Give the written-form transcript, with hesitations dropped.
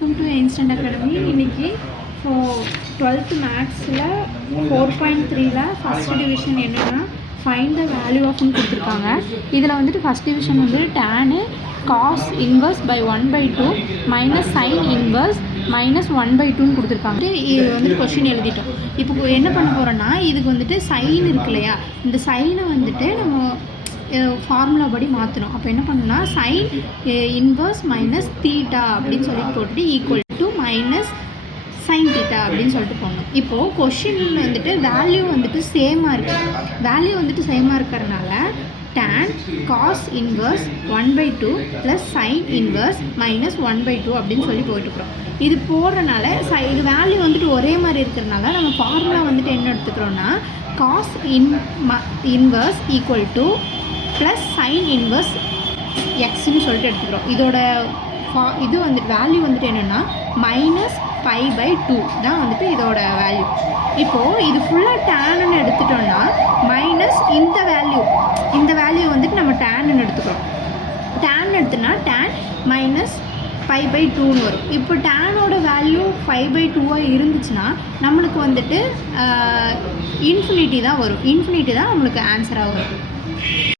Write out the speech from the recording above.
Welcome to instant academy. இன்றைக்கி so 12th மேக்ஸில் 4.3ல் ஃபஸ்ட் டிவிஷன் என்னென்னா ஃபைண்ட் த வேல்யூ ஆஃப்னு கொடுத்துருக்காங்க. இதில் வந்துட்டு ஃபஸ்ட் டிவிஷன் வந்து டேனு cos inverse pi 1/2 minus sine inverse minus 1/2ன்னு கொடுத்துருக்காங்க. இது வந்துட்டு கொஷின் எழுதிட்டோம். இப்போ என்ன பண்ண போகிறோன்னா, இதுக்கு வந்துட்டு சைன் இருக்கு இல்லையா, இந்த சைனை வந்துட்டு நம்ம ஃபார்முலா படி மாற்றணும். அப்போ என்ன பண்ணணும்னா, சைன் இன்வர்ஸ் மைனஸ் தீட்டா அப்படின்னு சொல்லிட்டு போட்டுட்டு equal to minus sine theta அப்படின்னு சொல்லிட்டு போடணும். இப்போது கொஷின் வந்துட்டு வேல்யூ வந்துட்டு சேமாக இருக்குது. வேல்யூ வந்துட்டு சேமாக இருக்கிறதுனால tan cos inverse 1/2 plus sine inverse minus 1/2 அப்படின்னு சொல்லி போயிட்டுருக்குறோம். இது போடுறதுனால இது வேல்யூ வந்துட்டு ஒரே மாதிரி இருக்கிறதுனால நம்ம ஃபார்முலா வந்துட்டு என்ன எடுத்துக்கிறோன்னா, cos inverse equal to plus sine inverse எக்ஸ்ன்னு சொல்லிட்டு எடுத்துக்கிறோம். இதோட இது வந்துட்டு வேல்யூ வந்துட்டு என்னென்னா மைனஸ் π/2 தான் வந்துட்டு இதோட வேல்யூ. இப்போது இது ஃபுல்லாக டேன்னு எடுத்துட்டோன்னா மைனஸ் இந்த வேல்யூ வந்துட்டு நம்ம டேன்னு எடுத்துக்கிறோம். டேன் எடுத்தோன்னா டேன் மைனஸ் π/2ன்னு வரும். இப்போ டேனோட வேல்யூ 5/2 இருந்துச்சுன்னா நம்மளுக்கு வந்துட்டு இன்ஃபினிட்டி தான் வரும். இன்ஃபினிட்டி தான் நம்மளுக்கு ஆன்சராக வரும்.